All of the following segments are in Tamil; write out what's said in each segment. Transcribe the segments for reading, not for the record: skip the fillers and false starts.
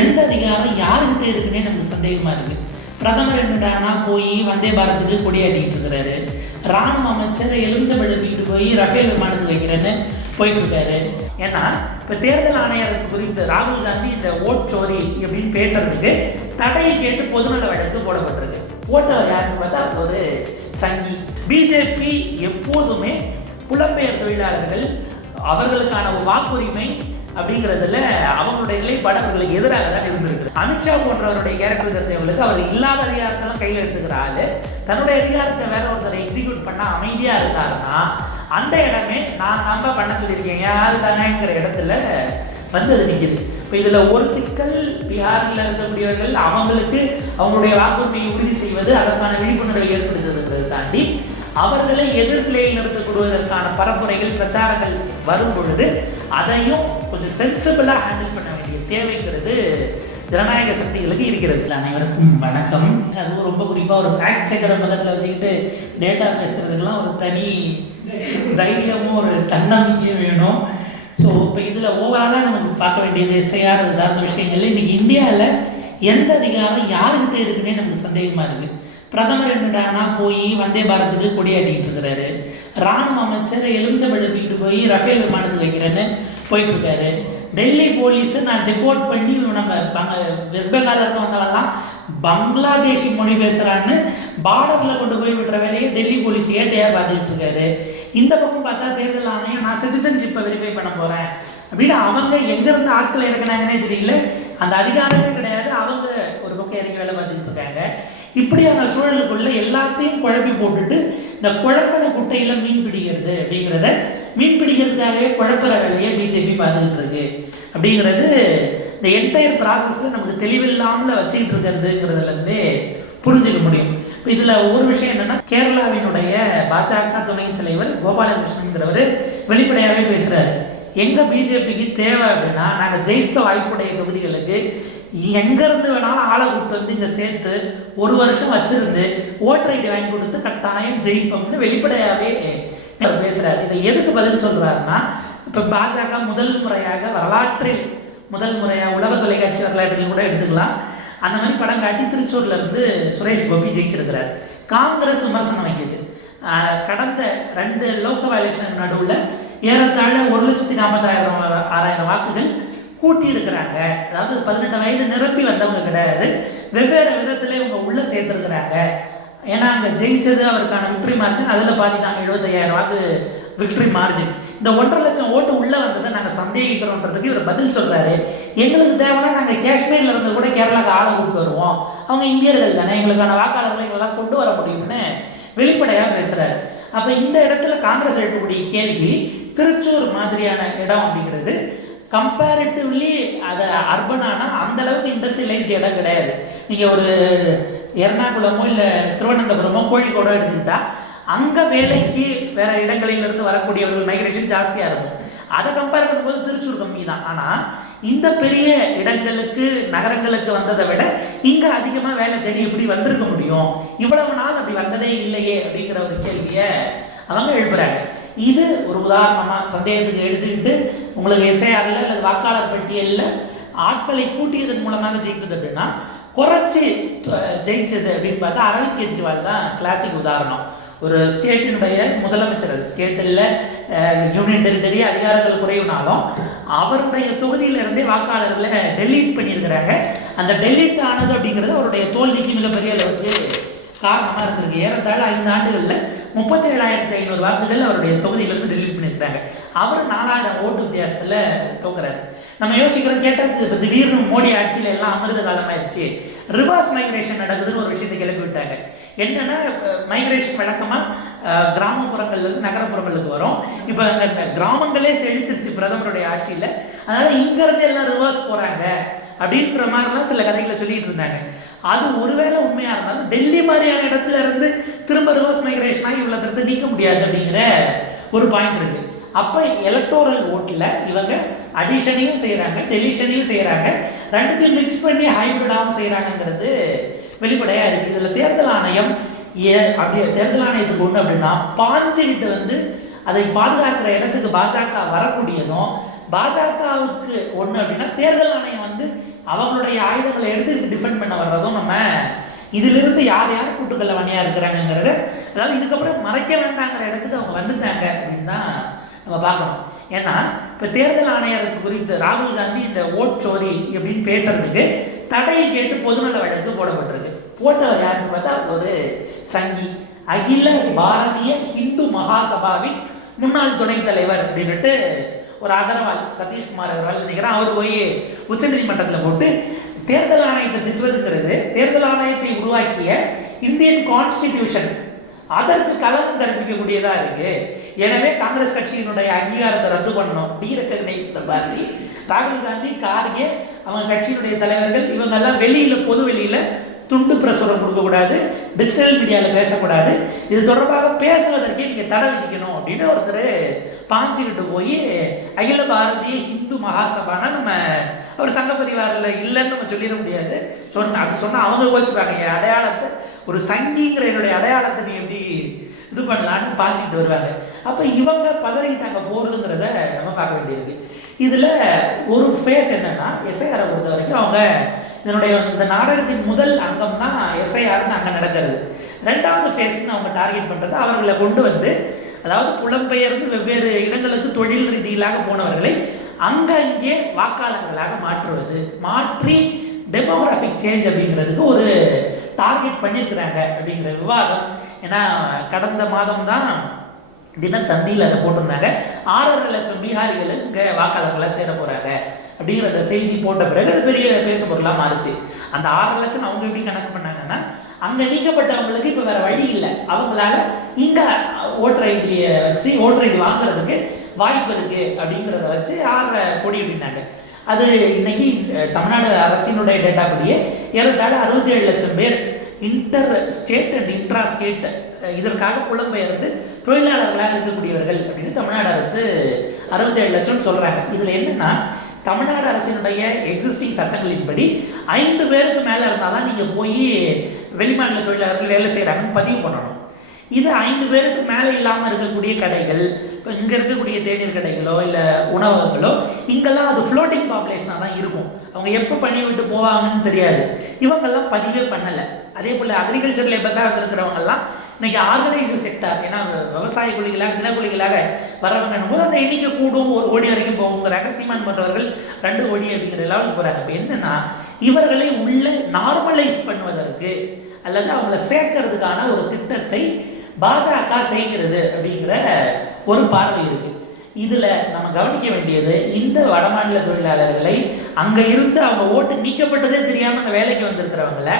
எந்த அதிகாரம் யாருக்கிட்ட இருக்குன்னே நமக்கு சந்தேகமா இருக்கு. பிரதமர் என்னடானா போய் வந்தே பாரத்துக்கு கொடியாட்டிட்டு இருக்கிறாரு. ராணுவ அமைச்சர் எலுமிச்சம்பழத்துக்கிட்டு போய் ரஃபேல் விமானத்துக்கு வைக்கிறேன்னு போயிட்டு இருக்காரு. ஏன்னா இப்போ தேர்தல் ஆணையருக்கு குறித்து ராகுல் காந்தி இந்த ஓட் சோரி அப்படின்னு பேசுறதுக்கு தடையை கேட்டு பொதுநல வழக்கு போடப்பட்டிருக்கு. ஓட்டவர் யாருன்னு பார்த்தா அவர் ஒரு சங்கி. பிஜேபி எப்போதுமே புலம்பெயர் தொழிலாளர்கள் அவர்களுக்கான ஒரு வாக்குரிமை அப்படிங்கிறதுல அவங்களுடைய நிலைப்பாடு அவர்களுக்கு எதிராக தான் இருந்திருக்கு. அமித்ஷா போன்றவருடைய கேரக்டர் தெரிஞ்சவங்களுக்கு அவர் இல்லாத அதிகாரத்தெல்லாம் கையில் எடுத்துக்கிற ஆளு தன்னுடைய அதிகாரத்தை வேற ஒருத்தரை எக்ஸிக்யூட் பண்ண அமைதியா இருந்தாருன்னா அந்த இடமே நான் நம்ப பண்ண சொல்லியிருக்கேன் யார் தானேங்கிற இடத்துல வந்து அது நிற்குது. இப்போ இதில் ஒரு சிக்கல் பீகாரில் இருக்கக்கூடியவர்கள் அவங்களுக்கு அவங்களுடைய வாக்குரிமையை உறுதி செய்வது அதற்கான விழிப்புணர்வை ஏற்படுத்துவதை தாண்டி அவர்களை எதிர்நிலையில் நிறுத்தப்படுவதற்கான பரப்புரைகள் பிரச்சாரங்கள் வரும் பொழுது அதையும் கொஞ்சம் சென்சிபிளாக ஹேண்டில் பண்ண வேண்டிய தேவைங்கிறது ஜனநாயக சக்திகளுக்கு இருக்கிறது. அனைவருக்கும் வணக்கம். அதுவும் ரொம்ப குறிப்பாக ஒரு ஃபேக்ட் செக்கரை பக்கத்தில் வச்சுக்கிட்டு டேட்டா பேசுறதுக்கெல்லாம் ஒரு தனி தைரியமும் ஒரு தன்னம்பிக்கையும் வேணும். ஸோ இப்போ இதில் ஓவராலாக நமக்கு பார்க்க வேண்டியது எஸ்ஐஆர் சார்ந்த விஷயங்கள்ல இன்றைக்கி இந்தியாவில் எந்த அதிகாரம் யாருக்கிட்ட இருக்குன்னே நமக்கு சந்தேகமாக இருக்குது. பிரதமர் என்னடானா போய் வந்தே பாரத்துக்கு கொடியாட்டிட்டு இருக்கிறாரு. ராணுவ அமைச்சர் எலுமிச்சம்பழத்துக்கிட்டு போய் ரஃபேல் விமானத்துக்கு வைக்கிறேன்னு போயிட்டு இருக்காரு. டெல்லி போலீஸை நான் டிபோர்ட் பண்ணி நம்ம வெஸ்ட் பெங்காலில் இருக்க வந்தவெல்லாம் பங்களாதேஷி மொழி பேசுகிறான்னு பார்டரில் கொண்டு போய் விடுற வேலையை டெல்லி போலீஸ் ஏட்டையாக பார்த்துக்கிட்டு இருக்காரு. இந்த பக்கம் பார்த்தா தேர்தல் ஆணையம் நான் சிட்டிசன்ஷிப்பை வெரிஃபை பண்ண போகிறேன் அப்படின்னு அவங்க எங்கேருந்து ஆட்களை இறக்குனாங்கன்னே தெரியல. அந்த அதிகாரமே கிடையாது. அவங்க ஒரு பக்கம் இறங்கி வேலை பார்த்துக்கிட்டு இருக்காங்க. இப்படியான சூழலுக்குள்ள எல்லாத்தையும் குழப்பி போட்டுட்டு இந்த குழப்பின குட்டையில் மீன் பிடிக்கிறது அப்படிங்கிறத மீன் பிடிக்கிறதுக்காகவே குழப்புற வேலையை பிஜேபி பார்த்துக்கிட்டு இருக்கு அப்படிங்கிறது இந்த என்டையர் ப்ராசஸில் நமக்கு தெளிவில்லாமல் வச்சுக்கிட்டு இருக்கிறதுங்கிறதுலேருந்தே புரிஞ்சுக்க முடியும். இப்போ இதில் ஒரு விஷயம் என்னென்னா கேரளாவினுடைய பாஜக துணைத் தலைவர் கோபாலகிருஷ்ணன்கிறவர் வெளிப்படையாகவே பேசுகிறாரு. எங்கள் பிஜேபிக்கு தேவை அப்படின்னா நாங்கள் ஜெயிக்க வாய்ப்புடைய தொகுதிகளுக்கு எங்கேருந்து வேணாலும் ஆளை கூப்பிட்டு வந்து இங்கே சேர்த்து ஒரு வருஷம் வச்சிருந்து ஓட்டர் ஐடி வாங்கி கொடுத்து கட்டாயம் ஜெயிப்போம்னு வெளிப்படையாகவே பேசுகிறார். இதை எதுக்கு பதில் சொல்கிறாருன்னா இப்போ பாஜக முதல் முறையாக வரலாற்றில் முதல் முறையாக உலக தொலைக்காட்சி வரலாற்றில் கூட எடுத்துக்கலாம். அந்த மாதிரி படம் காட்டி திருச்சூர்ல இருந்து சுரேஷ் கோபி ஜெயிச்சிருக்கிறார். காங்கிரஸ் விமர்சனம் வைக்கிது. கடந்த 2 லோக்சபா எலெக்ஷன் நடுவில் ஏறத்தாழ 1,46,000 வாக்குகள் கூட்டி இருக்கிறாங்க. அதாவது 18 வயது நிரப்பி வந்தவங்க கிடையாது, வெவ்வேறு விதத்தில் இவங்க உள்ள சேர்த்துருக்கிறாங்க. ஏன்னா அங்கே ஜெயிச்சது அவருக்கான விக்டரி மார்ஜின் அதில் பாதி தான் 75,000 வாக்கு விக்டரி மார்ஜின். இந்த 1.5 லட்சம் ஓட்டு உள்ளே வந்ததை நாங்கள் சந்தேகிக்கிறோன்றதுக்கு இவர் பதில் சொல்கிறாரு. எங்களுக்கு தேவைன்னா நாங்கள் காஷ்மீரில் இருந்து கூட கேரளாவுக்கு ஆளை கூப்பிட்டு வருவோம், அவங்க இந்தியர்கள் தானே, எங்களுக்கான வாக்காளர்களை எங்களால் கொண்டு வர முடியும்னு வெளிப்படையாக பேசுகிறாரு. அப்போ இந்த இடத்துல காங்கிரஸ் எழுப்பக்கூடிய கேள்வி, திருச்சூர் மாதிரியான இடம் அப்படிங்கிறது கம்பேரிட்டிவ்லி அது அர்பனான அந்த அளவுக்கு இண்டஸ்ட்ரியலைஸ்டு இடம் கிடையாது. நீங்கள் ஒரு எர்ணாகுளமோ இல்லை திருவனந்தபுரமோ கோழிக்கோடோ எடுத்துக்கிட்டா அங்கே வேலைக்கு வேறு இடங்களிலிருந்து வரக்கூடியவர்கள் மைக்ரேஷன் ஜாஸ்தியாக இருக்கும். அதை கம்பேர் பண்ணும்போது திருச்சூர் கம்மி தான். ஆனால் இந்த பெரிய இடங்களுக்கு நகரங்களுக்கு வந்ததை விட இங்கே அதிகமாக வேலை தேடி எப்படி வந்திருக்க முடியும், இவ்வளவு நாள் அப்படி வந்ததே இல்லையே அப்படிங்கிற ஒரு கேள்வியை அவங்க எழுப்புறாங்க. இது ஒரு உதாரணமாக சந்தேகத்துக்கு எடுத்துக்கிட்டு உங்களுக்கு எஸ்ஐஆரில் அல்லது வாக்காளர் பட்டியலில் ஆட்களை கூட்டியதன் மூலமாக ஜெயித்தது அப்படின்னா குறைச்சி ஜெயிச்சது அப்படின்னு பார்த்தா அரவிந்த் கெஜ்ரிவால் தான் கிளாசிக் உதாரணம். ஒரு ஸ்டேட்டினுடைய முதலமைச்சர், அது ஸ்டேட்டில் யூனியன் டெரிட்டரி அதிகாரங்கள் குறைவுனாலும் அவருடைய தொகுதியிலிருந்தே வாக்காளர்களை டெலீட் பண்ணியிருக்கிறாங்க. அந்த டெலீட் ஆனது அப்படிங்கிறது அவருடைய தோல்விக்கு மிகப்பெரிய அளவுக்கு காரணமாக இருந்திருக்கு. ஏறத்தாழ 5 ஆண்டுகளில் 37,500 வாக்குகள் அவருடைய தொகுதியிலிருந்து டெலீட் பண்ணியிருக்கிறாங்க. அவர் 4,000 ஓட்டு வித்தியாசத்தில் தோக்குறாரு. நம்ம யோசிக்கிறோம், கேட்டால் இப்போ திடீர்னு மோடி ஆட்சியில் எல்லாம் அமிர்த காலமாயிருச்சு, ரிவர்ஸ் மைக்ரேஷன் நடக்குதுன்னு ஒரு விஷயத்தை கிளப்பி விட்டாங்க. என்னென்னா மைக்ரேஷன் வழக்கமாக கிராமப்புறங்கள்லேருந்து நகரப்புறங்களுக்கு வரும். இப்போ அந்த கிராமங்களே செழிச்சிருச்சு பிரதமருடைய ஆட்சியில், அதனால் இங்கேருந்து எல்லாம் ரிவர்ஸ் போகிறாங்க அப்படின்ற மாதிரிலாம் சில கதைகளை சொல்லிட்டு இருந்தாங்க. அது ஒருவேளை உண்மையாக இருந்தாலும் டெல்லி மாதிரியான இடத்துல இருந்து திரும்ப ரிவர்ஸ் மைக்ரேஷனாக இவ்வளோ தரத்தை நீக்க முடியாது அப்படிங்கிற ஒரு பாயிண்ட் இருக்குது. அப்போ எலக்டோரல் ஓட்டில் இவங்க அடிஷனையும் செய்கிறாங்க, டெலிஷனையும் செய்கிறாங்க, ரெண்டுத்தையும் மிக்ஸ் பண்ணி ஹைப்ரிடாகவும் செய்கிறாங்கங்கிறது வெளிப்படையாக இருக்குது. இதில் தேர்தல் ஆணையம் அப்படியே தேர்தல் ஆணையத்துக்கு ஒன்று அப்படின்னா பாஞ்சுக்கிட்டு வந்து அதை பாதுகாக்கிற இடத்துக்கு பாஜக வரக்கூடியதும், பாஜகவுக்கு ஒன்று அப்படின்னா தேர்தல் ஆணையம் வந்து அவங்களுடைய ஆயுதங்களை எடுத்து டிஃபெண்ட் பண்ண வர்றதும் நம்ம இதிலிருந்து யார் யார் கூட்டுக்கல்ல வணியாக இருக்கிறாங்கிறது, அதாவது இதுக்கப்புறம் மறைக்க வேண்டாங்கிற இடத்துக்கு அவங்க வந்துட்டாங்க அப்படின்னு தான் நம்ம பார்க்கணும். ஏன்னா இப்போ தேர்தல் ஆணையர் குறித்து ராகுல் காந்தி இந்த ஓட் சோரி அப்படின்னு பேசுறதுக்கு தடையை கேட்டு பொதுநல வழக்கு போடப்பட்டிருக்கு. போட்டவர் யாருன்னு பார்த்தா ஒரு சங்கி, அகில பாரதிய ஹிந்து மகாசபாவின் முன்னாள் துணைத் தலைவர் அப்படின்ட்டு ஒரு அகர்வால், சதீஷ்குமார் அகர்வால் நினைக்கிறேன். அவர் போய் உச்சநீதிமன்றத்தில் போட்டு தேர்தல் ஆணையத்தை திட்டுறதுங்கிறது தேர்தல் ஆணையத்தை உருவாக்கிய இந்தியன் கான்ஸ்டிடியூஷன் அதற்கு கலந்து கற்பிக்கக்கூடியதா இருக்கு. எனவே காங்கிரஸ் கட்சியினுடைய அங்கீகாரத்தை ரத்து பண்ணணும், டீரெகனைஸ் த பார்ட்டி. ராகுல் காந்தி, கார்கே, அவங்க கட்சியினுடைய தலைவர்கள் இவங்கெல்லாம் வெளியில பொது வெளியில துண்டு பிரசுரம் கொடுக்கக்கூடாது, டிஜிட்டல் மீடியாவில் பேசக்கூடாது, இது தொடர்பாக பேசுவதற்கே நீங்கள் தடை விதிக்கணும் அப்படின்னு ஒருத்தர் பாஞ்சுக்கிட்டு போய் அகில பாரதிய ஹிந்து மகாசபானா நம்ம அவர் சங்க பரிவாரில் இல்லைன்னு நம்ம சொல்லிட முடியாது. அப்படி சொன்னால் அவங்க கோச்சுப்பாங்க, என் அடையாளத்தை ஒரு சங்கிங்கிற என்னுடைய அடையாளத்தை நீ எப்படி இது பண்ணலான்னு பாஞ்சிக்கிட்டு வருவாங்க. அப்போ இவங்க பதறிக்கிட்டாங்க போகிறதுங்கிறத நம்ம பார்க்க வேண்டியிருக்கு. இதில் ஒரு ஃபேஸ் என்னன்னா, எஸ்ஐஆரை பொறுத்த வரைக்கும் அவங்க இதனுடைய இந்த நாடகத்தின் முதல் அங்கம் தான் எஸ்ஐஆர்னு அங்கே நடக்கிறது. ரெண்டாவது ஃபேஸ்ன்னு அவங்க டார்கெட் பண்ணுறது அவர்களை கொண்டு வந்து, அதாவது புலம்பெயர்ந்து வெவ்வேறு இடங்களுக்கு தொழில் ரீதியிலாக போனவர்களை அங்கே வாக்காளர்களாக மாற்றுவது, மாற்றி டெமோகிராஃபிக் சேஞ்ச் அப்படிங்கிறதுக்கு ஒரு டார்கெட் பண்ணியிருக்கிறாங்க அப்படிங்கிற விவாதம். ஏன்னா கடந்த மாதம் தான் தினத்தந்தியில் அதை போட்டிருந்தாங்க, 6.5 லட்சம் பீகாரிகள் இங்கே வாக்காளர்களாக சேர போகிறாங்க அப்படிங்கிற செய்தி போட்ட பிறகு அது பெரிய பேச பொருளாக மாறிச்சு. அந்த 6.5 லட்சம் அவங்க எப்படி கணக்கு பண்ணாங்கன்னா, அங்கே நீக்கப்பட்டவங்களுக்கு இப்போ வேறு வழி இல்லை, அவங்களால இங்கே ஓட்டர் ஐடியை வச்சு ஓட்டர் ஐடி வாங்குறதுக்கு வாய்ப்பு இருக்குது அப்படிங்கிறத வச்சு 6 கோடி அப்படின்னாங்க. அது இன்னைக்கு தமிழ்நாடு அரசினுடைய டேட்டா படியே ஏறத்தாழ 67 லட்சம் பேர் inter state and intra state இதற்காக புலம்பெயர்ந்து தொழிலாளர்களாக இருக்கக்கூடியவர்கள் அப்படின்னு தமிழ்நாடு அரசு 67 லட்சம் சொல்கிறாங்க. இதில் என்னென்னா, தமிழ்நாடு அரசினுடைய எக்ஸிஸ்டிங் சட்டங்களின்படி 5 பேருக்கு மேலே இருந்தால் தான் நீங்கள் போய் வெளிமாநில தொழிலாளர்கள் வேலை செய்கிறாங்கன்னு பதிவு பண்ணணும். இது 5 பேருக்கு மேலே இல்லாமல் இருக்கக்கூடிய கடைகள், இப்போ இங்கே இருக்கக்கூடிய தேநீர் கடைகளோ இல்லை உணவகங்களோ, இங்கெல்லாம் அது ஃப்ளோட்டிங் பாப்புலேஷனாக தான் இருக்கும். அவங்க எப்போ பணி விட்டு போவாங்கன்னு தெரியாது. இவங்கெல்லாம் பதிவே பண்ணலை. அதே போல் அக்ரிகல்ச்சர் லேபர்ஸாக இருக்கிறவங்கெல்லாம் இன்னைக்கு ஆர்கனைஸ்டு செக்டார், ஏன்னா விவசாய குழிகளாக தினக்குழிகளாக வரவங்கன்னும் போது அந்த எண்ணிக்கை கூடும், 1 கோடி வரைக்கும் போகுங்கிறாங்க. சீமான் மற்றவர்கள் 2 கோடி அப்படிங்கிற லெவலுக்கு போகிறாங்க. இப்போ என்னன்னா, இவர்களை உள்ள நார்மலைஸ் பண்ணுவதற்கு அல்லது அவங்கள சேர்க்கறதுக்கான ஒரு திட்டத்தை பாஜக செய்கிறது அப்படிங்கிற ஒரு பார்வை இருக்கு. இதுல நம்ம கவனிக்க வேண்டியது, இந்த வடமாநில தொழிலாளர்களை அங்க இருந்து அவங்க ஓட்டு நீக்கப்பட்டதே தெரியாம அந்த வேலைக்கு வந்திருக்கிறவங்களை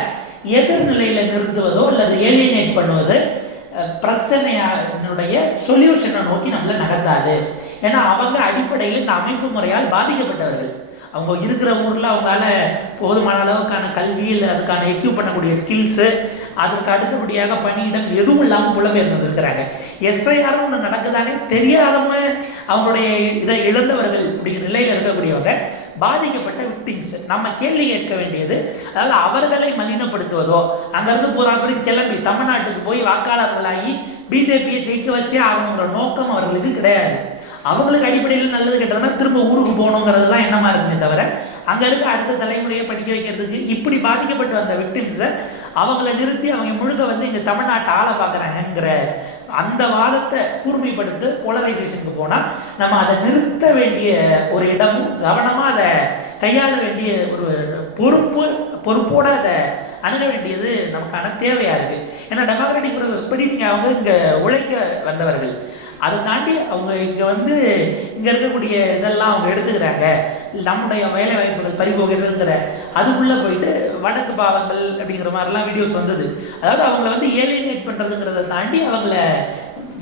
எதிர்நிலையில நிறுத்துவதோ அல்லது ஏலியனேட் பண்ணுவது பிரச்சனையினுடைய சொல்யூஷனை நோக்கி நம்மள நகர்த்தாது. ஏன்னா அவங்க அடிப்படையில் இந்த அமைப்பு முறையால் பாதிக்கப்பட்டவர்கள். அவங்க இருக்கிற ஊரில் அவங்களால போதுமான அளவுக்கான கல்வி இல்லை அதுக்கான எக்யூப் பண்ணக்கூடிய ஸ்கில்ஸு, அதற்கு அடுத்தபடியாக பணியிடம் எதுவும் இல்லாமல் புலம்பெயர்ந்து இருக்கிறாங்க. எஸ்ஐஆர் ஒன்று நடக்குதானே தெரியாதவங்க அவங்களுடைய இதை இழந்தவர்கள் அப்படிங்கிற நிலையில் இருக்கக்கூடியவங்க பாதிக்கப்பட்ட விக்டிம்ஸ். நம்ம கேள்வி கேட்க வேண்டியது, அதாவது அவர்களை மலினப்படுத்துவதோ அங்கேருந்து போகிற பிறகு கிளம்பி தமிழ்நாட்டுக்கு போய் வாக்காளர்களாகி பிஜேபியை ஜெயிக்க வச்சே ஆகணுங்கிற நோக்கம் அவர்களுக்கு கிடையாது. அவங்களுக்கு அடிப்படையில் நல்லது கெட்டதுன்னா திரும்ப ஊருக்கு போகணுங்கிறது தான் எண்ணமாக இருக்குமே தவிர, அங்கே இருக்க அடுத்த தலைமுறையை படிக்க வைக்கிறதுக்கு இப்படி பாதிக்கப்பட்டு வந்த விக்டிம்ஸை அவங்கள நிறுத்தி அவங்க முழுக்க வந்து இங்கே தமிழ்நாட்டை ஆளை பார்க்குறாங்கங்கிற அந்த வாதத்தை கூர்மைப்படுத்தி போலரைசேஷனுக்கு போனால் நம்ம அதை நிறுத்த வேண்டிய ஒரு இடமும் கவனமாக அதை கையாள வேண்டிய ஒரு பொறுப்போடு அதை அணுக வேண்டியது நமக்கான தேவையாக இருக்குது. ஏன்னா டெமோக்ராட்டிக் ப்ரோசஸ் படி நீங்கள் அவங்க இங்கே உழைக்க வந்தவர்கள், அதை தாண்டி அவங்க இங்கே வந்து இங்கே இருக்கக்கூடிய இதெல்லாம் அவங்க எடுத்துக்கிறாங்க, நம்முடைய வேலை வாய்ப்புகள் பறிபோகிறதுங்கிற அதுக்குள்ளே போயிட்டு வடக்கு பாவங்கள் அப்படிங்கிற மாதிரிலாம் வீடியோஸ் வந்தது. அதாவது அவங்கள வந்து ஏலியனேட் பண்ணுறதுங்கிறத தாண்டி அவங்கள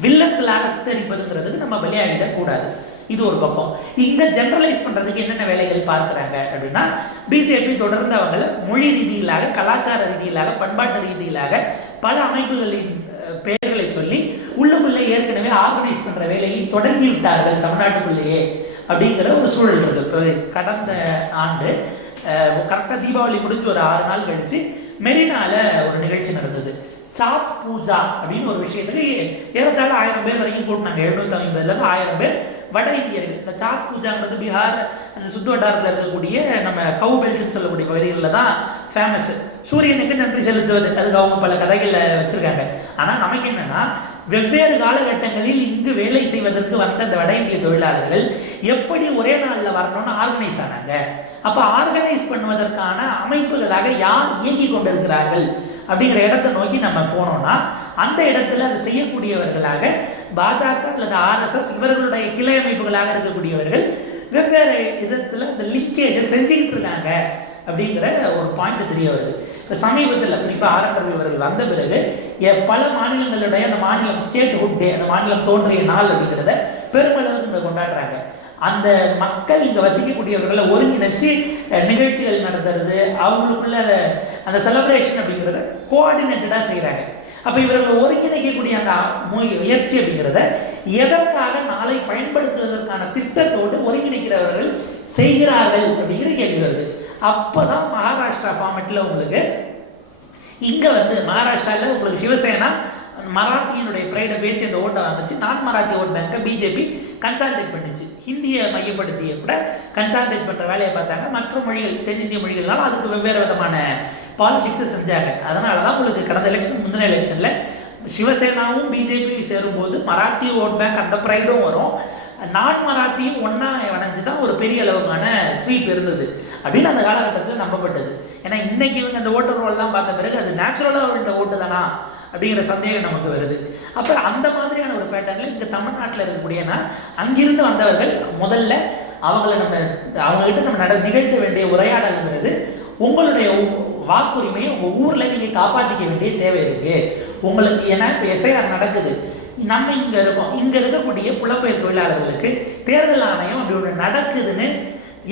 வில்லன்களாக சித்தரிப்பதுங்கிறதுக்கு நம்ம பலியாகிடக்கூடாது. இது ஒரு பக்கம். இங்கே ஜென்ரலைஸ் பண்ணுறதுக்கு என்னென்ன வேலைகள் பார்க்குறாங்க அப்படின்னா, பிஜேபி தொடர்ந்து அவங்கள மொழி ரீதியிலாக, கலாச்சார ரீதியிலாக, பண்பாட்டு ரீதியிலாக பல அமைப்புகளின் பெயர்களை சொல்லி உள்ளுக்குள்ளே ஏற்கனவே ஆர்கனைஸ் பண்ணுற வேலையை தொடங்கி விட்டார்கள் தமிழ்நாட்டுக்குள்ளேயே அப்படிங்கிற ஒரு சூழல் இருக்குது. இப்போ கடந்த ஆண்டு கரெக்டாக தீபாவளி முடிஞ்சு ஒரு 6 நாள் கழித்து மெரினால ஒரு நிகழ்ச்சி நடந்தது. சாத் பூஜா அப்படின்னு ஒரு விஷயத்துக்கு ஏறத்தாழ 1000 பேர் வரைக்கும் கூட்டினாங்க. 750 1000 பேர் வட இந்தியர்கள். இந்த சாத் பூஜாங்கிறது பீகார் அந்த சுத்து வட்டாரத்தில் இருக்கக்கூடிய நம்ம கவு பெல்ட்னு சொல்லக்கூடிய பகுதிகளில் தான் ஃபேமஸ். சூரியனுக்கு நன்றி செலுத்துவது, அதுக்கு அவங்க பல கதைகளை வச்சுருக்காங்க. ஆனால் நமக்கு என்னென்னா, வெவ்வேறு காலகட்டங்களில் இங்கு வேலை செய்வதற்கு வந்த அந்த வட இந்திய தொழிலாளர்கள் எப்படி ஒரே நாளில் வரணும்னு ஆர்கனைஸ் ஆனாங்க. அப்போ ஆர்கனைஸ் பண்ணுவதற்கான அமைப்புகளாக யார் இயங்கி கொண்டிருக்கிறார்கள் அப்படிங்கிற இடத்தை நோக்கி நம்ம போனோம்னா, அந்த இடத்துல அதை செய்யக்கூடியவர்களாக பாஜக அல்லது ஆர்எஸ்எஸ் இவர்களுடைய கிளை அமைப்புகளாக இருக்கக்கூடியவர்கள் வெவ்வேறு விதத்தில் இந்த லிங்கேஜை செஞ்சுக்கிட்டு இருக்காங்க அப்படிங்கிற ஒரு பாயிண்ட் தெரிய வருது. இப்போ சமீபத்தில் குறிப்பாக ஆரம்பி அவர்கள் வந்த பிறகு பல மாநிலங்களுடைய அந்த மாநிலம் ஸ்டேட்ஹுட் டே, அந்த மாநிலம் தோன்றிய நாள் அப்படிங்கிறத பெருமளவுக்கு இங்கே கொண்டாடுறாங்க. அந்த மக்கள் இங்கே வசிக்கக்கூடியவர்களை ஒருங்கிணைச்சு நிகழ்ச்சிகள் நடத்துறது, அவங்களுக்குள்ள அந்த செலிப்ரேஷன் அப்படிங்கிறத கோஆர்டினேட்டடாக செய்கிறாங்க. அப்போ இவர்களை ஒருங்கிணைக்கக்கூடிய அந்த முயற்சி அப்படிங்கிறத எதற்காக நாளை பயன்படுத்துவதற்கான திட்டத்தோடு ஒருங்கிணைக்கிறவர்கள் செய்கிறார்கள் அப்படிங்கிற கேள்வி வருது. அப்போ தான் மகாராஷ்டிரா ஃபார்மெட்டில் உங்களுக்கு இங்கே மகாராஷ்டிராவில் உங்களுக்கு சிவசேனா மராத்தியினுடைய ப்ரைடை பேசி அந்த ஓட்டை வாங்கிச்சு. நான் மராத்தி ஓட் பேங்கை பிஜேபி கன்சால்டேட் பண்ணிச்சு. ஹிந்தியை மையப்படுத்திய கூட கன்சால்டேட் பண்ணுற வேலையை பார்த்தாங்க. மற்ற மொழிகள், தென்னிந்திய மொழிகள்னாலும் அதுக்கு வெவ்வேறு விதமான பாலிடிக்ஸை செஞ்சாங்க. அதனால தான் உங்களுக்கு கடந்த எலெக்ஷன், முந்தின எலெக்ஷனில் சிவசேனாவும் பிஜேபியும் சேரும்போது மராத்தி ஓட் பேங்க் அந்த ப்ரைடும் வரும், நான் மராத்தியும் ஒன்றா இணைஞ்சு தான் ஒரு பெரிய அளவுக்கான ஸ்வீப் இருந்தது அப்படின்னு அந்த காலகட்டத்தில் நம்பப்பட்டது. ஏன்னா இன்னைக்கு இவங்க அந்த ஓட்டு ரோல்லாம் பார்த்த பிறகு அது நேச்சுரலாக இந்த ஓட்டு தானா அப்படிங்கிற சந்தேகம் நமக்கு வருது. அப்போ அந்த மாதிரியான ஒரு பேட்டர்னில் இங்கே தமிழ்நாட்டில் இருக்கக்கூடியனா அங்கிருந்து வந்தவர்கள் முதல்ல அவங்ககிட்ட நம்ம நிகழ்த்த வேண்டிய உரையாடல்ங்கிறது உங்களுடைய வாக்குரிமையை உங்கள் ஊரில் நீங்கள் காப்பாற்றிக்க வேண்டிய தேவை இருக்குது உங்களுக்கு. ஏன்னா இப்போ எஸ்ஐஆர் நடக்குது, நம்ம இங்கே இருக்கோம், இங்கே இருக்கக்கூடிய புலம்பெயர் தொழிலாளர்களுக்கு தேர்தல் ஆணையம் அப்படி ஒன்று நடக்குதுன்னு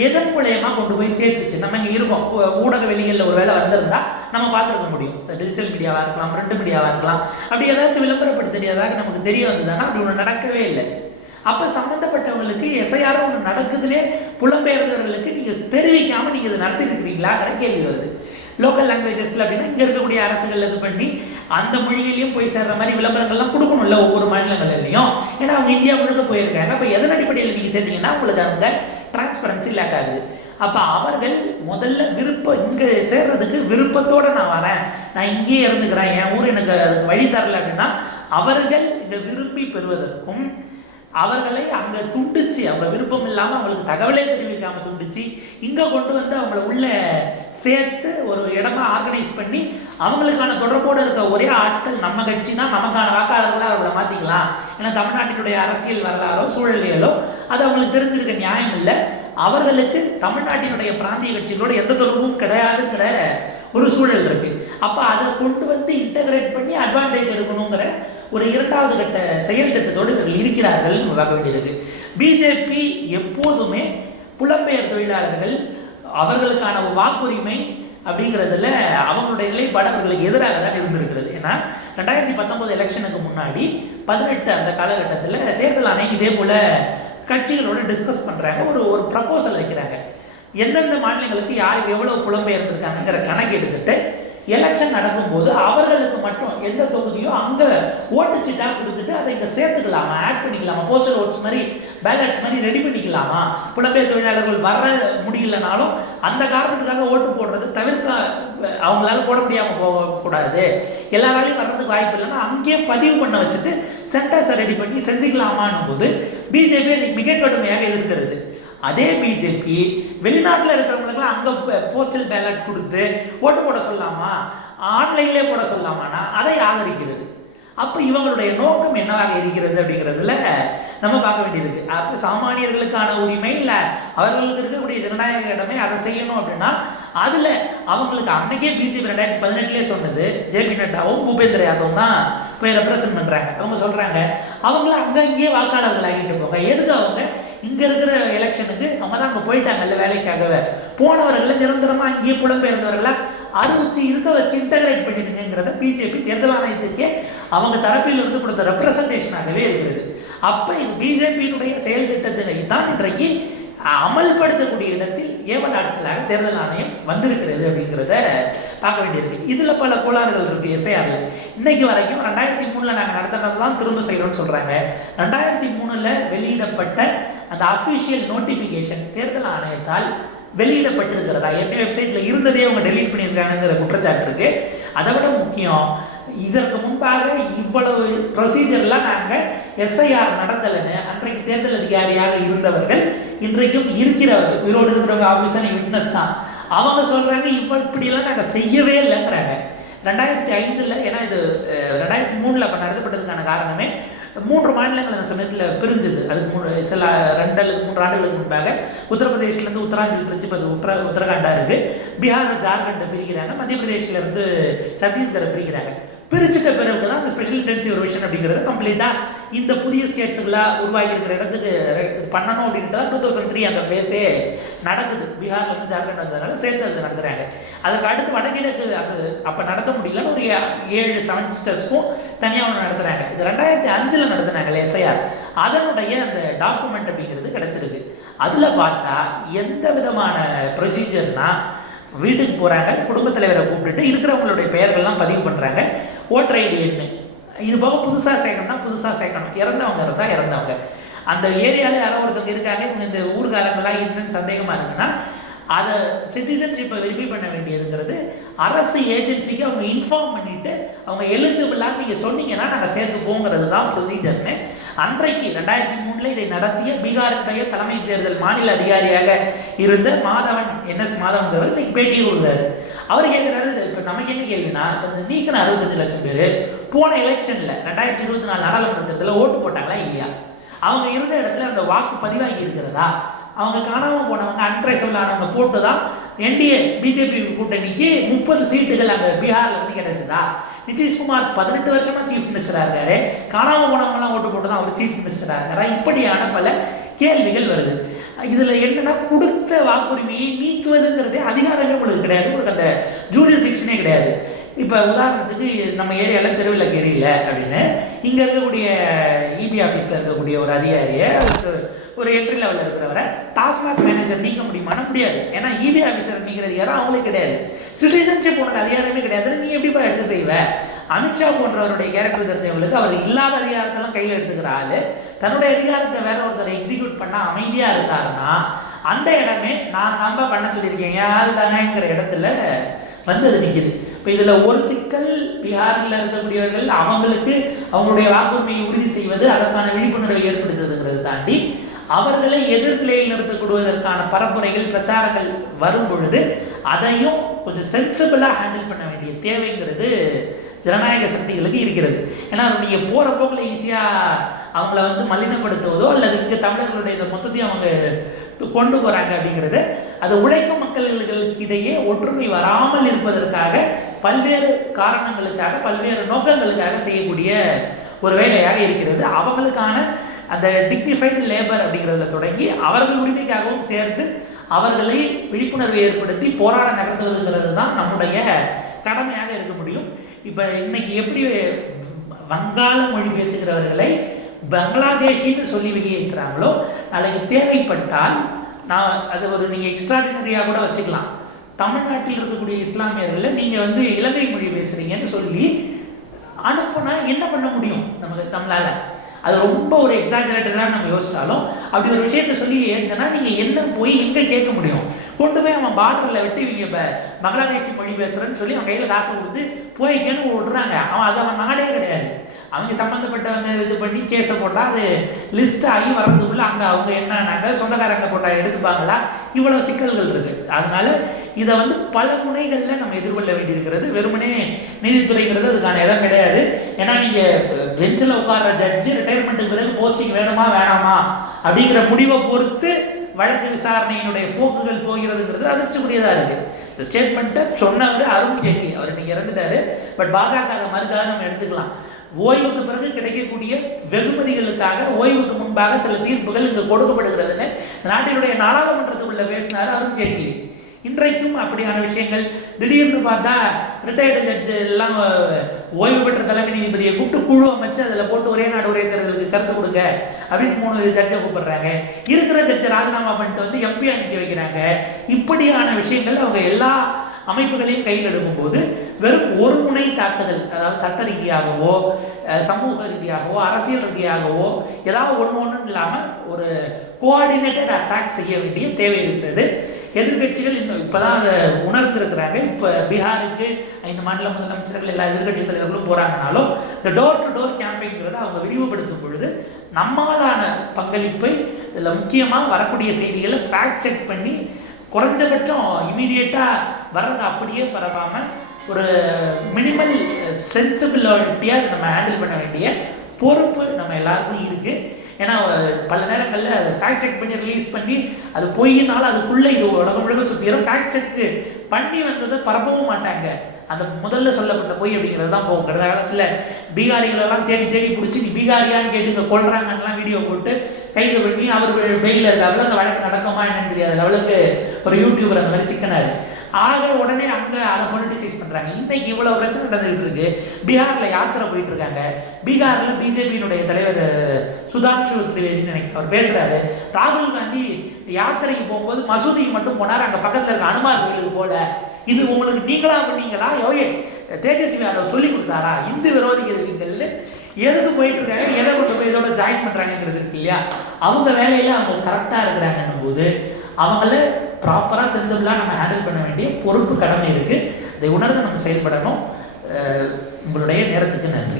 எதன் மூலயமா கொண்டு போய் சேர்த்துச்சு. நம்ம இங்கே இருக்கோம், ஊடக வெளிகளில் ஒரு வேலை வந்திருந்தா நம்ம பார்த்துருக்க முடியும். டிஜிட்டல் மீடியாவாக இருக்கலாம், பிரிண்ட் மீடியாவாக இருக்கலாம், அப்படி ஏதாச்சும் விளம்பரப்படுத்துறதாக நமக்கு தெரிய வந்ததுன்னா அப்படி ஒன்று நடக்கவே இல்லை. அப்போ சம்மந்தப்பட்டவங்களுக்கு எஸ்ஐஆர் ஒன்று நடக்குதுன்னே புலம்பெயர்ந்தவர்களுக்கு நீங்கள் தெரிவிக்காமல் நீங்கள் இதை நடத்திருக்கிறீங்களாங்கிற கேள்வி வருது. லோக்கல் லாங்குவேஜஸில் அப்படின்னா இங்கே இருக்கக்கூடிய அரசுகள் இது பண்ணி அந்த மொழியிலையும் போய் சேர்ற மாதிரி விளம்பரங்கள்லாம் கொடுக்கணும்ல ஒவ்வொரு மாநிலங்கள்லையும். ஏன்னா அவங்க இந்தியா முழுக்க போயிருக்காங்க. அப்போ எதன் அடிப்படையில் நீங்கள் சேர்த்தீங்கன்னா உங்களுக்கு அந்த டிரான்ஸ்பரன்சி லேக் ஆகுது. அப்போ அவர்கள் முதல்ல இங்கே சேர்றதுக்கு விருப்பத்தோடு நான் வரேன், நான் இங்கேயே இருந்துக்கிறேன், என் ஊர் எனக்கு அதுக்கு வழி தரல அப்படின்னா அவர்கள் இங்கே விரும்பி பெறுவதற்கும் அவர்களை அங்கே துண்டிச்சு அவங்க விருப்பம் இல்லாமல் அவங்களுக்கு தகவலே தெரிவிக்காமல் துண்டிச்சு இங்கே கொண்டு வந்து அவங்கள உள்ள சேர்த்து ஒரு இடமா ஆர்கனைஸ் பண்ணி அவங்களுக்கான தொடர்போடு இருக்க ஒரே ஆட்கள் நம்ம கட்சி தான், நமக்கான வாக்காளர்களாக அவர்களை மாற்றிக்கலாம். ஏன்னா தமிழ்நாட்டினுடைய அரசியல் வரலாறோ சூழலியலோ அது அவங்களுக்கு தெரிஞ்சிருக்க நியாயம் இல்லை. அவர்களுக்கு தமிழ்நாட்டினுடைய பிராந்திய கட்சிகளோட எந்த தொடர்பும் கிடையாதுங்கிற ஒரு சூழல் இருக்கு. அப்போ அதை கொண்டு வந்து இன்டகிரேட் பண்ணி அட்வான்டேஜ் எடுக்கணுங்கிற ஒரு இரண்டாவது கட்ட செயல் திட்டத்தோடு இவர்கள் இருக்கிறார்கள் பார்க்க வேண்டியிருக்கு. பிஜேபி எப்போதுமே புலம்பெயர் தொழிலாளர்கள் அவர்களுக்கான வாக்குரிமை அப்படிங்கிறதுல அவங்களுடைய நிலைப்பாடு அவர்களுக்கு எதிராக தான் இருந்திருக்கிறது. ஏன்னா 2019 எலெக்ஷனுக்கு முன்னாடி 18 அந்த காலகட்டத்தில் தேர்தல் ஆணையம் இதே போல் கட்சிகளோடு டிஸ்கஸ் பண்ணுறாங்க, ஒரு ப்ரப்போசல் வைக்கிறாங்க. எந்தெந்த மாநிலங்களுக்கு யாருக்கு எவ்வளோ புலம்பெயர்ந்திருக்காங்கிற கணக்கு எடுத்துட்டு எலெக்ஷன் நடக்கும்போது அவர்களுக்கு மட்டும் எந்த தொகுதியோ அங்கே ஓட்டுச்சீட்டாக கொடுத்துட்டு அதை இங்கே சேர்த்துக்கலாமா, ஆட் பண்ணிக்கலாமா, போஸ்டல் ஓட்ஸ் மாதிரி பேலட்ஸ் மாதிரி ரெடி பண்ணிக்கலாமா, புலம்பெயர் தொழிலாளர்கள் வர முடியலனாலும் அந்த காரணத்துக்காக ஓட்டு போடுறது தவிர்க்க அவங்களால போட முடியாமல் போகக்கூடாது, எல்லாராலையும் வர்றதுக்கு வாய்ப்பு இல்லைன்னா அங்கேயே பதிவு பண்ண வச்சுட்டு சென்டர்ஸை ரெடி பண்ணி செஞ்சுக்கலாமான்னும் போது பிஜேபி அதுக்கு மிக கடுமையாக எதிர்க்கிறது. அதே பிஜேபி வெளிநாட்டில் இருக்கிறவங்களுக்குலாம் அங்கே போஸ்டல் பேலட் கொடுத்து ஓட்டு போட சொல்லலாமா, ஆன்லைன்லேயே போட சொல்லலாமான்னா அதை ஆதரிக்கிறது. அப்போ இவங்களுடைய நோக்கம் என்னவாக இருக்கிறது அப்படிங்கிறதுல நம்ம பார்க்க வேண்டியிருக்கு. அப்போ சாமானியர்களுக்கான உரிமை இல்லை, அவர்களுக்கு இருக்கக்கூடிய ஜனநாயக இடமே அதை செய்யணும் அப்படின்னா அதில் அவங்களுக்கு அன்னைக்கே பிஜேபி 2018 சொன்னது ஜேபி நட்டாவும் பூபேந்திர யாதவும் தான் போய் ரெப்ரசன்ட் பண்ணுறாங்க. அவங்க சொல்கிறாங்க அவங்கள அங்கங்கேயே வாக்காளர்கள் ஆகிட்டு போங்க, எதுக்கு அவங்க இங்கே இருக்கிற எலெக்ஷனுக்கு அவங்க தான் அங்கே போயிட்டாங்கல்ல வேலைக்காகவே, போனவர்களை நிரந்தரமாக அங்கேயே புலம்பெயர்ந்தவர்களை அறிவிச்சு இருக்க வச்சு இன்டகிரேட் பண்ணிடுங்கிறத பிஜேபி தேர்தல் ஆணையத்துக்கே அவங்க தரப்பில் இருந்து கொடுத்த ரெப்ரசன்டேஷனாகவே இருக்கிறது. அப்போ இது பிஜேபியினுடைய செயல் திட்டத்தினை தான் இன்றைக்கு அமல்படுத்தக்கூடிய இடத்தில் ஏவல் ஆட்களாக தேர்தல் ஆணையம் வந்திருக்கிறது அப்படிங்கிறத பார்க்க வேண்டியிருக்கு. இதில் பல கோளாறுகள் இருக்குது எஸ்ஐஆரில். இன்னைக்கு வரைக்கும் 2003 நாங்கள் நடத்தினதெல்லாம் திரும்ப செய்கிறோம்னு சொல்கிறாங்க. 2003 வெளியிடப்பட்ட அந்த அஃபிஷியல் நோட்டிஃபிகேஷன் தேர்தல் ஆணையத்தால் வெளியிடப்பட்டிருக்கிறதா, என்ன வெப்சைட்டில் இருந்ததே அவங்க டெலீட் பண்ணியிருக்காங்கிற குற்றச்சாட்டு இருக்குது. அதை விட முக்கியம், இதற்கு முன்பாக இவ்வளவு ப்ரொசீஜர்லாம் நாங்கள் எஸ்ஐஆர் நடத்தலைன்னு அன்றைக்கு தேர்தல் அதிகாரியாக இருந்தவர்கள் இன்றைக்கும் இருக்கிறவர்கள் உயிரோடு இருக்கிறவங்க ஆஃபீஸான விட்னஸ் தான். அவங்க சொல்கிறாங்க இப்படியெல்லாம் நாங்கள் செய்யவே இல்லைங்கிறாங்க. 2005 ஏன்னா இது 2003 அப்போ நடத்தப்பட்டதுக்கான காரணமே 3 மாநிலங்கள் அந்த சமயத்தில் பிரிஞ்சுது. அதுக்கு சில 2 அல்லது 3 ஆண்டுகளுக்கு முன்பாக உத்தரப்பிரதேசிலேருந்து உத்தராஞ்சல் பிரிச்சு இப்போ உத்தரகாண்டா இருக்குது, பீகார் ஜார்க்கண்டை பிரிக்கிறாங்க, மத்திய பிரதேசிலேருந்து சத்தீஸ்கரை பிரிக்கிறாங்க. பிரிச்சுட்ட பிறகு தான் அந்த ஸ்பெஷல் இன்டென்சிவ் ரிவிஷன் அப்படிங்கிறது கம்ப்ளீட்டாக இந்த புதிய ஸ்டேட்ஸுகளாக உருவாகி இருக்கிற இடத்துக்கு பண்ணணும் அப்படின்ட்டு தான் 2003 அந்த ஃபேஸே நடக்குது. பீகார்லேருந்து ஜார்க்கண்ட் வந்ததுனால சேர்த்து அது நடத்துகிறாங்க. அதுக்கு அடுத்து வடகிழக்கு அது அப்போ நடத்த முடியலன்னு ஒரு 7 சிஸ்டர்ஸ்க்கும் தனியாக ஒன்று நடத்துகிறாங்க. இது 2005 நடத்துனாங்க எஸ்ஐஆர். அதனுடைய அந்த டாக்குமெண்ட் அப்படிங்கிறது கிடச்சிருக்கு. அதில் பார்த்தா எந்த விதமான ப்ரொசீஜர்னால் வீட்டுக்கு போகிறாங்க, குடும்பத் தலைவரை கூப்பிட்டுட்டு இருக்கிறவங்களுடைய பெயர்கள்லாம் பதிவு பண்ணுறாங்க, ஓட்டர் ஐடி எண்ணு, இது போக புதுசாக சேர்க்கணும்னா புதுசாக சேர்க்கணும், இறந்தவங்க இருந்தால் இறந்தவங்க, அந்த ஏரியாவில் யாரோ ஒருத்தவங்க இருக்காங்க இவங்க இந்த ஊர்காரங்களாம் என்னன்னு சந்தேகமாக இருக்குன்னா அதை சிட்டிசன்ஷிப்பை வெரிஃபை பண்ண வேண்டியதுங்கிறது அரசு ஏஜென்சிக்கு அவங்க இன்ஃபார்ம் பண்ணிவிட்டு அவங்க எலிஜிபிளாக நீங்கள் சொன்னீங்கன்னா நாங்கள் சேர்த்து போங்கிறது தான் ப்ரொசீஜர்னு அன்றைக்கு 2003 இதை நடத்திய பீகாருடைய தலைமை தேர்தல் மாநில அதிகாரியாக இருந்த மாதவன் NS மாதவன் இன்னைக்கு பேட்டியை கொடுக்குறாரு. அவர் கேட்குறாரு, இப்போ நமக்கு என்ன கேள்வினா, இப்போ இந்த நீக்கின 65 லட்சம் பேர் போன எலெக்ஷனில் 2024 நாடாளுமன்ற தேர்தலில் ஓட்டு போட்டாங்களா இல்லையா, அவங்க இருந்த இடத்துல அந்த வாக்கு பதிவாகி இருக்கிறதா, அவங்க காணாமல் போனவங்க அன்ட்ரேசபிள் ஆனவங்க போட்டு தான் என்டிஏ பிஜேபி கூட்டணிக்கு 30 சீட்டுகள் அங்கே பீகாரில் இருந்து கிடைச்சதா, நிதிஷ்குமார் 18 வருஷமா சீஃப் மினிஸ்டராக இருக்காரு, காணாமல் போனவங்களாம் ஓட்டு போட்டு தான் அவர் சீஃப் மினிஸ்டராக இருக்காரா, இப்படியான பல கேள்விகள் வருது. இதில் என்னன்னா கொடுத்த வாக்குரிமையை நீக்குவதுங்கிறதே அதிகாரமே உங்களுக்கு கிடையாது, உங்களுக்கு அந்த ஜூரிஸ்டிக்ஷனே கிடையாது. இப்போ உதாரணத்துக்கு நம்ம ஏரியாவில் தெருவில் எரியல அப்படின்னு இங்கே இருக்கக்கூடிய இபி ஆஃபீஸில் இருக்கக்கூடிய ஒரு அதிகாரியை ஒரு என்ட்ரி லெவலில் இருக்கிறவரை டாஸ்மாக் மேனேஜர் நீக்க முடியுமானா முடியாது. ஏன்னா இபி ஆஃபீஸர் நீக்கிற அதிகாரம் அவங்களுக்கு கிடையாது, சிட்டிசன்ஷிப் உனக்கு அதிகாரமே கிடையாது, நீ எப்படிப்பா எடுத்து செய்வ. அமித்ஷா போன்றவருடைய கேரக்டர் தெரிஞ்சவங்களுக்கு அவர் இல்லாத அதிகாரத்தெல்லாம் கையில் எடுத்துக்கிற ஆள் தன்னுடைய அதிகாரத்தை வேற ஒருத்தரை எக்ஸிக்யூட் பண்ண அமைதியாக இருந்தாருன்னா அந்த இடமே நான் நம்ப பண்ண சொல்லியிருக்கேன் ஏன் ஆள் தானேங்கிற இடத்துல வந்து அது நிற்கிது. இப்போ இதில் ஒரு சிக்கல், பீகாரில் இருக்கக்கூடியவர்கள் அவங்களுக்கு அவங்களுடைய வாக்குரிமையை உறுதி செய்வது, அதற்கான விழிப்புணர்வை ஏற்படுத்துவதுங்கிறது தாண்டி அவர்களை எதிர்நிலையில் நிறுத்தப்படுவதற்கான பரப்புரைகள் பிரச்சாரங்கள் வரும் பொழுது அதையும் கொஞ்சம் சென்சிபிளாக ஹேண்டில் பண்ண வேண்டிய தேவைங்கிறது ஜனநாயக சக்திகளுக்கு இருக்கிறது. ஏன்னா நீங்கள் போகிற போக்கில் ஈஸியாக அவங்கள வந்து மலினப்படுத்துவதோ அல்லது இங்கே தமிழர்களுடைய இந்த மொத்தத்தையும் அவங்க கொண்டு போகிறாங்க அப்படிங்கிறது அது உழைக்கும் மக்களுக்கிடையே ஒற்றுமை வராமல் இருப்பதற்காக பல்வேறு காரணங்களுக்காக பல்வேறு நோக்கங்களுக்காக செய்யக்கூடிய ஒரு வேலையாக இருக்கிறது. அவங்களுக்கான அந்த டிக்னிஃபைடு லேபர் அப்படிங்கிறதுல தொடங்கி அவர்கள் உரிமைக்காகவும் சேர்த்து அவர்களை விழிப்புணர்வை ஏற்படுத்தி போராட நகர்த்துவதுங்கிறது தான் நம்முடைய கடமையாக இருக்க முடியும். இப்போ இன்னைக்கு எப்படி வங்காள மொழி பேசுகிறவர்களை பங்களாதேஷின்னு சொல்லி வெளியேற்கிறாங்களோ நாளைக்கு தேவைப்பட்டால் நான் அது ஒரு நீங்கள் எக்ஸ்ட்ராடினரியாக கூட வச்சுக்கலாம். தமிழ்நாட்டில் இருக்கக்கூடிய இஸ்லாமியர்களை நீங்கள் வந்து இலங்கை மொழி பேசுகிறீங்கன்னு சொல்லி அனுப்புனா என்ன பண்ண முடியும் நம்மளால்? அது ரொம்ப ஒரு எக்ஸாஜரேட்டடாக நம்ம யோசிச்சாலும் அப்படி ஒரு விஷயத்த சொல்லி ஏன்னா நீங்கள் என்ன போய் எங்கே கேட்க முடியும்? கொண்டு போய் அவன் பார்டரில் விட்டு இவங்க இப்போ பங்களாதேஷி மொழி பேசுகிறேன்னு சொல்லி அவன் கையில் காசை கொடுத்து போய்க்கேன்னு விடுறாங்க. அவன் நாடே கிடையாது. அவங்க சம்மந்தப்பட்டவங்க இது பண்ணி கேஸை போட்டால் அது லிஸ்ட் ஆகி வர்றதுக்குள்ளே அங்கே அவங்க என்னன்னாக்க சொந்தக்காரங்க போட்டால் எடுத்துப்பாங்களா, இவ்வளோ சிக்கல்கள் இருக்குது. அதனால இதை வந்து பல முனைகளில் நம்ம எதிர்கொள்ள வேண்டியிருக்கிறது. வெறுமனே நீதித்துறைங்கிறது அதுக்கான இடம் கிடையாது. ஏன்னா நீங்கள் பெஞ்சில் உட்கார்ற ஜட்ஜு ரிட்டையர்மெண்ட்டுக்கு பிறகு போஸ்டிங் வேணுமா வேணாமா அப்படிங்கிற முடிவை பொறுத்து வழக்கு விசாரணையினுடைய போக்குகள் போகிறதுங்கிறது அதிர்ச்சிக்குரியதாக இருக்குது. இந்த ஸ்டேட்மெண்ட்டை சொன்னவர் அருண்ஜேட்லி, அவர் இன்னைக்கு இறந்துட்டாரு, பட் பாஜக மறுதாக நம்ம எடுத்துக்கலாம். ஓய்வுக்கு பிறகு கிடைக்கக்கூடிய வெகுமதிகளுக்காக ஓய்வுக்கு முன்பாக சில தீர்ப்புகள் இங்கு கொடுக்கப்படுகிறதுன்னு நாட்டினுடைய நாடாளுமன்றத்துக்குள்ள பேசினார் அருண்ஜேட்லி. இன்றைக்கும் அப்படியான விஷயங்கள் திடீர்னு பார்த்தா ரிட்டையர்டு ஜட்ஜு எல்லாம் ஓய்வு பெற்ற தலைமை நீதிபதியை கூப்பிட்டு குழு அமைச்சு அதில் போட்டு ஒரே நாடு ஒரே தேர்தலுக்கு கருத்து கொடுங்க அப்படின்னு 3 ஜட்ஜை கூப்பிடுறாங்க. இருக்கிற ஜட்ஜை ராஜினாமா பண்ணிட்டு வந்து எம்பி அனுப்பி வைக்கிறாங்க. இப்படியான விஷயங்கள் அவங்க எல்லா அமைப்புகளையும் கையில் எடுக்கும்போது வெறும் ஒரு முனை தாக்குதல், அதாவது சட்ட ரீதியாகவோ சமூக ரீதியாகவோ அரசியல் ரீதியாகவோ ஏதாவது ஒன்று இல்லாமல் ஒரு கோஆர்டினேட்டட் அட்டாக் செய்ய வேண்டிய தேவை இருக்கிறது. எதிர்கட்சிகள் இன்னும் இப்போதான் அதை உணர்ந்திருக்கிறாங்க. இப்போ பீகாருக்கு 5 மாநில முதலமைச்சர்கள் எல்லா எதிர்கட்சி தலைவர்களும் போகிறாங்கனாலும் இந்த டோர் டு டோர் கேம்பெயின்கிறத அவங்க விரிவுபடுத்தும் பொழுது நம்மளான பங்களிப்பை இதில் முக்கியமாக வரக்கூடிய செய்திகளை ஃபேக்ட் செக் பண்ணி குறைஞ்சபட்சம் இமீடியட்டாக வர்றதை அப்படியே பரவாமல் ஒரு மினிமல் சென்சிபிலிட்டியாக நம்ம ஹேண்டில் பண்ண வேண்டிய பொறுப்பு நம்ம எல்லாருக்கும் இருக்குது. ஏன்னா பல நேரங்களில் அதை ஃபேக்ட் செக் பண்ணி ரிலீஸ் பண்ணி அது பொய்யினாலும் அதுக்குள்ளே இது உலகம் முழுக்க சுற்றிடும். ஃபேக்ட் செக்கு பண்ணி வந்ததை பரப்பவும் மாட்டாங்க. அந்த முதல்ல சொல்லப்பட்ட பொய் அப்படிங்கிறது தான் போகும். கடந்த காலத்தில் பீகாரிகளெல்லாம் தேடி தேடி பிடிச்சி நீ பீகாரியான்னு கேட்டு இங்கே கொள்றாங்கலாம் வீடியோ போட்டு கைது பண்ணி அவர் பெயிலில் இருக்காப்புல அந்த வழக்கு நடக்குமா என்னன்னு தெரியாது லெவலுக்கு ஒரு யூடியூபர் அந்த மாதிரி சிக்கினார். ஆக உடனே அங்கே அதை பொலிட்டிசைஸ் பண்ணுறாங்க. இன்னைக்கு இவ்வளோ பிரச்சனை நடந்துகிட்டு இருக்கு. பீகாரில் யாத்திரை போயிட்டு இருக்காங்க. பீகாரில் பிஜேபியினுடைய தலைவர் சுதான்ஷு திரிவேதின்னு நினைக்கிறேன், அவர் பேசுகிறாரு. ராகுல் காந்தி யாத்திரைக்கு போகும்போது மசூதிக்கு மட்டும் போனார், அங்கே பக்கத்தில் இருக்க அனுமார் கோயிலுக்கு போல. இது உங்களுக்கு நீங்களா பண்ணீங்களா? யோயே தேஜஸ்வி யாதவ் சொல்லி கொடுத்தாரா? இந்து விரோதிகள் எதுக்கு போயிட்டு இருக்காங்க, எதை கொண்டு போய் இதோட ஜாயின் பண்ணுறாங்கிறது இருக்கு இல்லையா? அவங்க வேலையில் அவங்க கரெக்டாக இருக்கிறாங்கன்னும் போது அவங்கள ப்ராப்பராக சென்சிபிளாக நம்ம ஹேண்டில் பண்ண வேண்டிய பொறுப்பு கடமை இருக்குது. அதை உணர்ந்து நம்ம செயல்படணும். உங்களுடைய நேரத்துக்கு நன்றி.